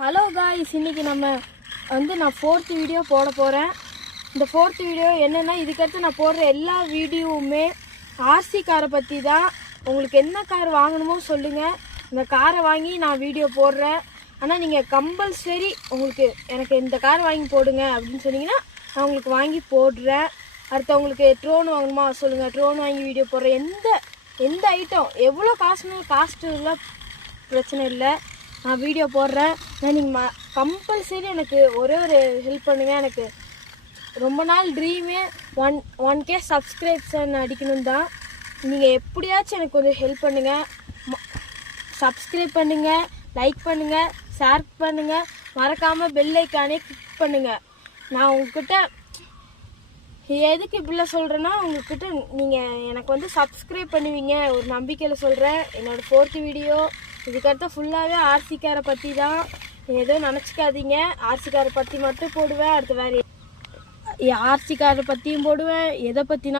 Hello guys, இன்றைக்கி நம்ம நான் 4th வீடியோ போட போகிறேன். இந்த 4th வீடியோ என்னென்னா, இதுக்கடுத்து நான் போடுற எல்லா வீடியோவுமே ஆர்சி காரை பற்றி தான். உங்களுக்கு என்ன கார் வாங்கணுமோ சொல்லுங்கள், இந்த காரை வாங்கி நான் வீடியோ போடுறேன். ஆனால் நீங்கள் கம்பல்சரி எனக்கு இந்த கார் வாங்கி போடுங்க அப்படின்னு சொன்னீங்கன்னா நான் உங்களுக்கு வாங்கி போடுறேன். அடுத்து உங்களுக்கு ட்ரோன் வாங்கணுமா சொல்லுங்கள், ட்ரோன் வாங்கி வீடியோ போடுறேன். எந்த ஐட்டம் எவ்வளோ காஸ்ட்டுலாம் பிரச்சனை இல்லை, நான் வீடியோ போடுறேன். நீங்கள் கம்பல்சரி எனக்கு ஒரே ஒரு ஹெல்ப் பண்ணுங்கள். எனக்கு ரொம்ப நாள் ட்ரீமே 1K சப்ஸ்கிரைப்ஷன் அடிக்கணும் தான். நீங்கள் எப்படியாச்சும் எனக்கு கொஞ்சம் ஹெல்ப் பண்ணுங்கள். சப்ஸ்கிரைப் பண்ணுங்கள், லைக் பண்ணுங்கள், ஷேர் பண்ணுங்கள், மறக்காமல் பெல் ஐக்கானே கிளிக் பண்ணுங்கள். நான் உங்ககிட்ட எதுக்கு இப்படிலாம் சொல்கிறேன்னா, உங்கள்கிட்ட நீங்கள் எனக்கு சப்ஸ்கிரைப் பண்ணுவீங்க ஒரு நம்பிக்கையில் சொல்கிறேன். என்னோடய 4th வீடியோ இதுக்கடுத்து ஃபுல்லாகவே ஆர்சி காரை பற்றி தான். ஏதோ நினச்சிக்காதீங்க, ஆர்சி காரை பற்றி மட்டும் போடுவேன். அடுத்து வேறு ஆர்சி காரை பற்றியும் போடுவேன். எதை பற்றினா